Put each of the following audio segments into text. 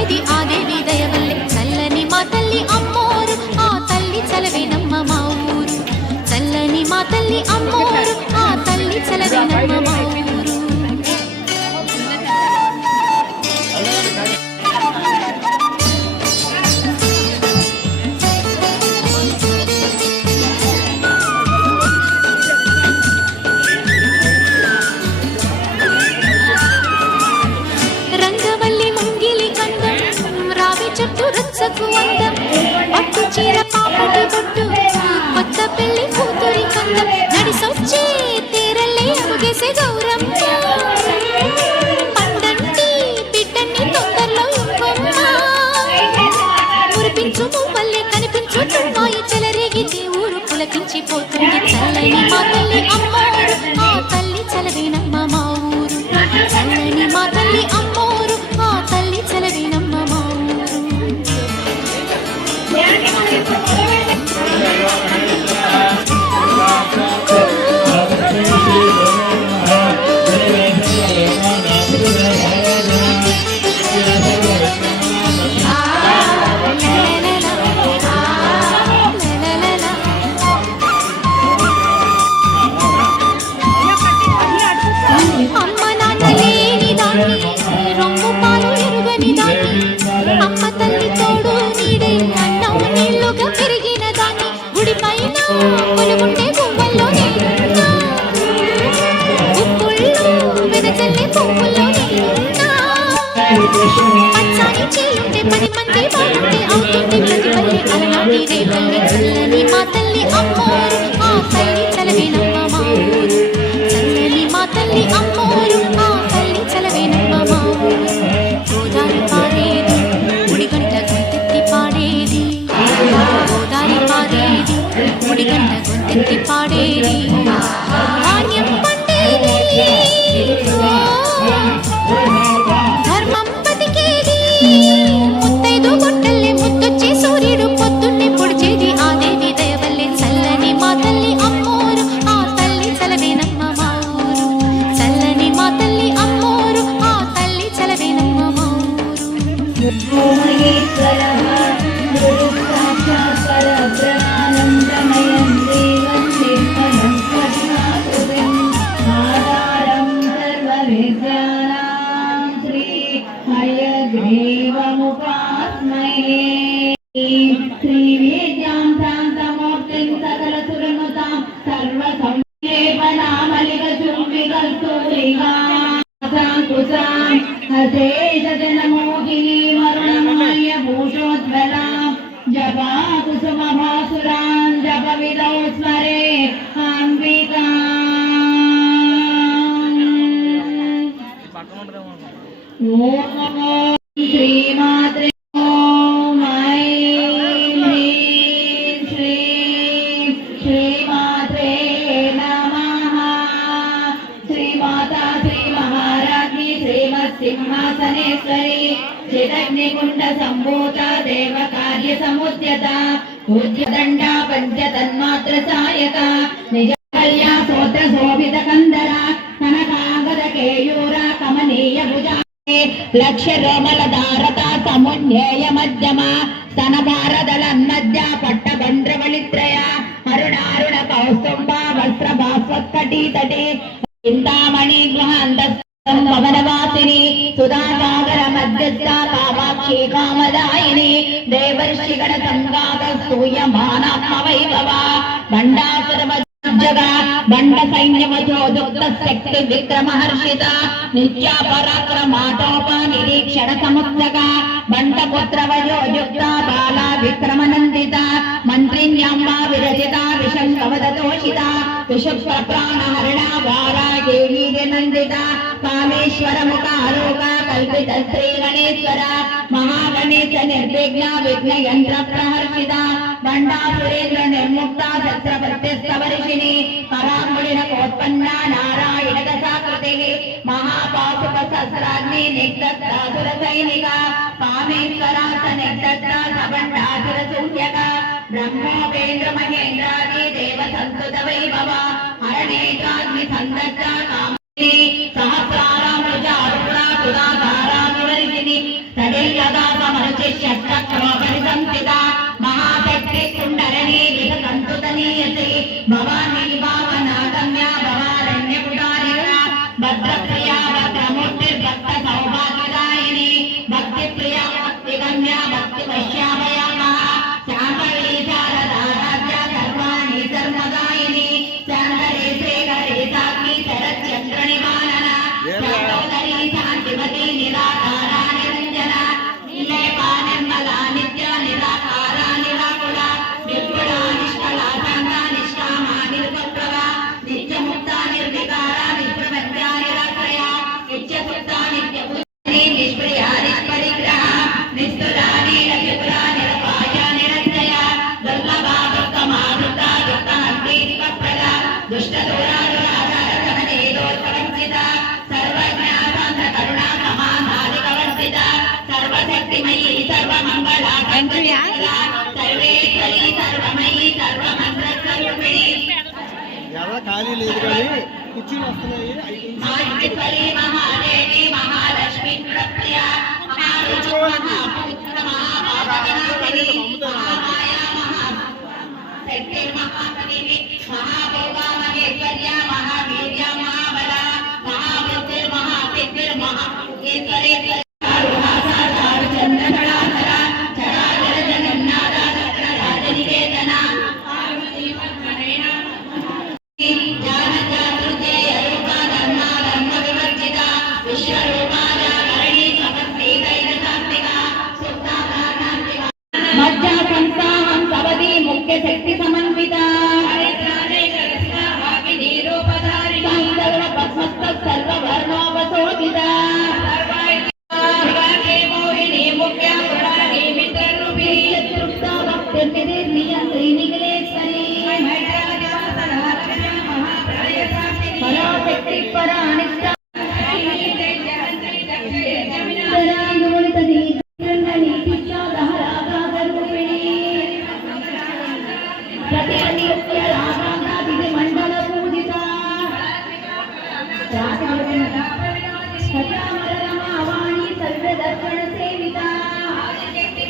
పొడిచేది ఆ దేవి దయవల్లే చల్లని మా తల్లి అమ్మోరు ఆ తల్లి చలవేనమ్మ మా ఊరు చల్లని మా తల్లి అమ్మోరు ఆ తల్లి చలవేనమ్మ మా ఊరు రుచ్చకు అందం పట్టు చీర పాపటి బొట్టు కొత్త పెళ్లి కూతురి కందం నడిసొచ్చే తీరల్లే అడుగేసే గౌరమ్మ పండంటి బిడ్డని తొందరలో ఇవ్వమ్మ మురిపించు మళ్ళీ కనిపించు చుమ్మాయి చెలరేగితే ఊరు పులకించిపోతుంది చల్లని మా తల్లి అమ్మోరు ఆ తల్లి చలవేనమ్మ మా ఊరు చల్లని మా తల్లి అమ్మోరు ఆ తల్లి చలవేనమ్మ మా ఊరు చల్లని మా తల్లి అమ్మోరు ఆ తల్లి చలవేనమ్మ మా ఊరు చల్లని మా తల్లి అమ్మోరు ఆ తల్లి చలవేనమ్మ మా ఊరు గోదారి పాడేది గుడిగంట గొంతెత్తి పాడేది గోదారి పాడేది గుడిగంట గొంతెత్తి పాడేది ధాన్యం పండేది ధర్మం బతికేది ముత్తైదు గుట్టల్లే ముద్దొచ్చే సూర్యుడు పొద్దున్నే పొడిచేది ఆ దేవి దయవల్లే చల్లని మా తల్లి అమ్మోరు ఆ తల్లి చలవేనమ్మ మా ఊరు చల్లని మా తల్లి అమ్మోరు ఆ తల్లి చలవేనమ్మ మా సింహాసనేశ్వరి చిదగ్నికుండ సంభూత దేవ కార్య సముద్యత పూజ్యదండ పంచతన్మాత్ర సాయక నిజ కళ్యా సోత్ర శోభిత కందర కనకాంగద కేయూర కమనీయ భుజా లక్ష రోమల దారత సమున్యేయ మధ్యమ స్తన భారదలన్మధ్య పట్టబండ్రవళిత్రయ అరుణారుణ కౌస్తుంబ వస్త్ర భాస్వత్కటీ తటే చింతామణి గృహాంత పవనవాసిని సుధాసాగర మధ్యస్థ కామాక్షి కామదాయిని దేవర్షిగణ సంగాత స్తూయమానాత్మ వైభవ బండాసుర జగ బండ సైన్యవచోదుక్త శక్తి విక్రమహర్షిత నిత్యా పరాక్రమాటోప నిరీక్షణ సముద్రక బండపుత్ర వయోయుక్త బాల విక్రమనందిత మంత్రిణ్యాంబ విరచిత విశంకవదతోషిత విషుప్రాణహరణ వారాగేవీ నందిత కామేశ్వర ముఖాలోక కల్పిత శ్రీ గణేశ్వర మహాగణేశ నిర్విఘ్న విఘ్న యంత్ర ప్రహర్షిత బండాసురేంద్ర నిర్ముక్త ఛత్రపత్యస్తవర్షిణి పరాంగుడిన కోత్పన్న నారాయణ దశాకృతి మహాపాశుప సహస్రాగ్ని నిగ్ధత్రాసుర సైనిక కామేశ్వరాస నిగ్ధత్ర సబండాసుర సూర్యక బ్రహ్మోపేంద్ర మహేంద్రాది దేవ సంతుత వైభవ హరణేకాగ్ని సందత్త సహస్రారామృజారుణ సుధాధారామివర్షిని తడిల్యదా మనుచిష్యక్రోపరిసంస్థిత మహాశక్తి కుండలిని విహతంతుతనీయసి భవానీ భావనాగమ్య భవారణ్యపుటారిక భద్రప్రియా భద్రమూర్తిర్భక్త సౌభాగ్యదాయిని భక్తిప్రియా భక్తిగమ్య భక్తి పశ్యామయామః శాంభవి శారదారాధ్య సర్వాణి ధర్మదాయిని శాంతరే శ్రీకరే సాక్షి శరత్చంద్ర నివారణ శాంతోదరి శాంతిమతి నిరాకారా నిరంజన నిలేపా నిర్మలా నిత్య నిరాకారా నిరాకుల నిర్గుణ నిష్కళా శాంత నిష్కామా నిర్వక్రవ నిత్యముక్త నిర్వికార నిష్ప్రపంచ నిరాశ్రయ నిత్యసుప్త నిత్యపుత్రి నిష్ప్రియ నిష్పరిగ్రహ నిస్తులా నిరయుతులా నిరపాయ నిరంజయ దుర్లభా దుర్గమా దుర్గా దుర్గహంతి స్వప్రద దుష్టదూరాదురాధారకమనే దోషవంచిత సర్వజ్ఞ శాంత కరుణా సమాధానికవర్తిత సర్వశక్తిమయీ సర్వమంగళా సర్వేశ్వరి సర్వమయీ సర్వమంత్రస్వరూపిణి ఎవరో ఖాళీ లేదు కానీ కుర్చీలు వస్తున్నాయి మహేశ్వరి మహాదేవి మహాలక్ష్మి ప్రప్రియ శక్తి మహాపతిని మహాభోగా మహేశ్వర్య మహావీర్య మహాబల మహాబుద్ధిర్ మహాసిద్ధిర్ మహాఈశ్వరేశ్వరి చంద్రకళాధర చరాచర జగన్నాథ రాజనికేతన శక్తి సమన్విత సర్వవర్ణోపశోభిత పరాశక్తి పరానిష్ట మండల పూజిత వాణి సర్వదర్శన సేవిత ఆదిశక్తి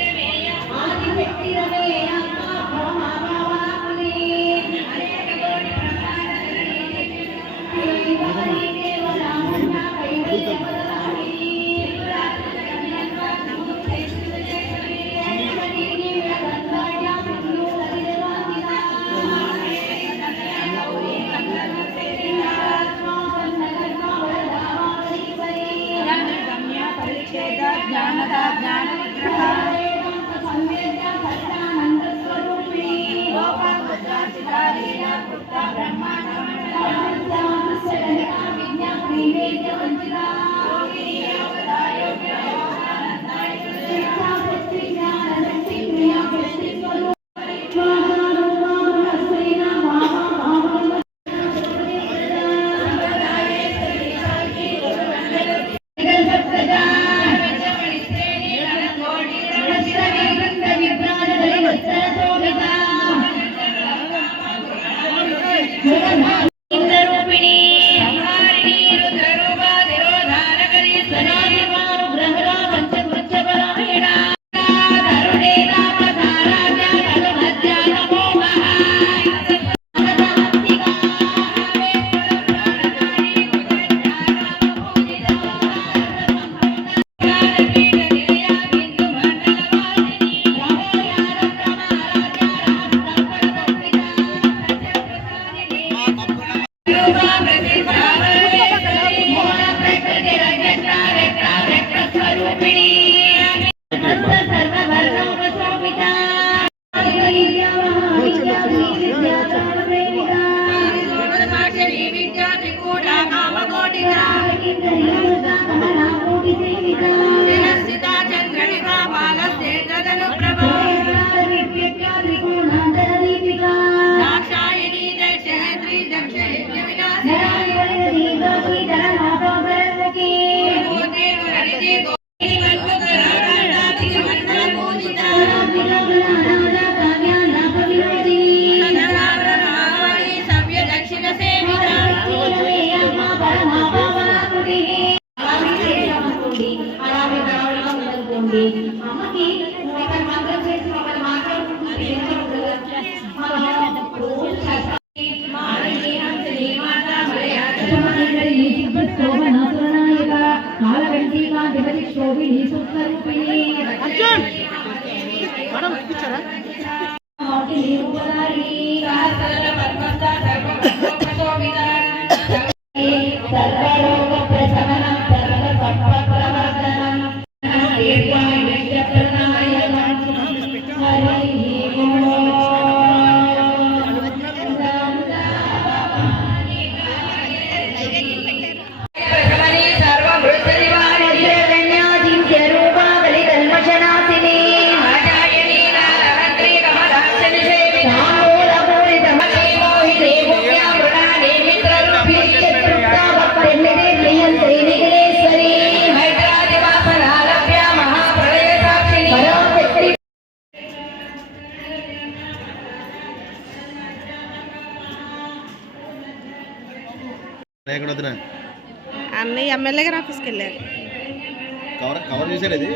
అమ్మకి ఒకరి మంత్రం చేసి ఒకరి మాట్లాడుకుంటుంది రోజు చేస్తాం అర్జున్ మేడం ఇచ్చారా ఎక్కడ వద్దునా అన్నయ్య ఎమ్మెల్యే గారి ఆఫీస్కి వెళ్ళారు కవర్ చేశారు ఇది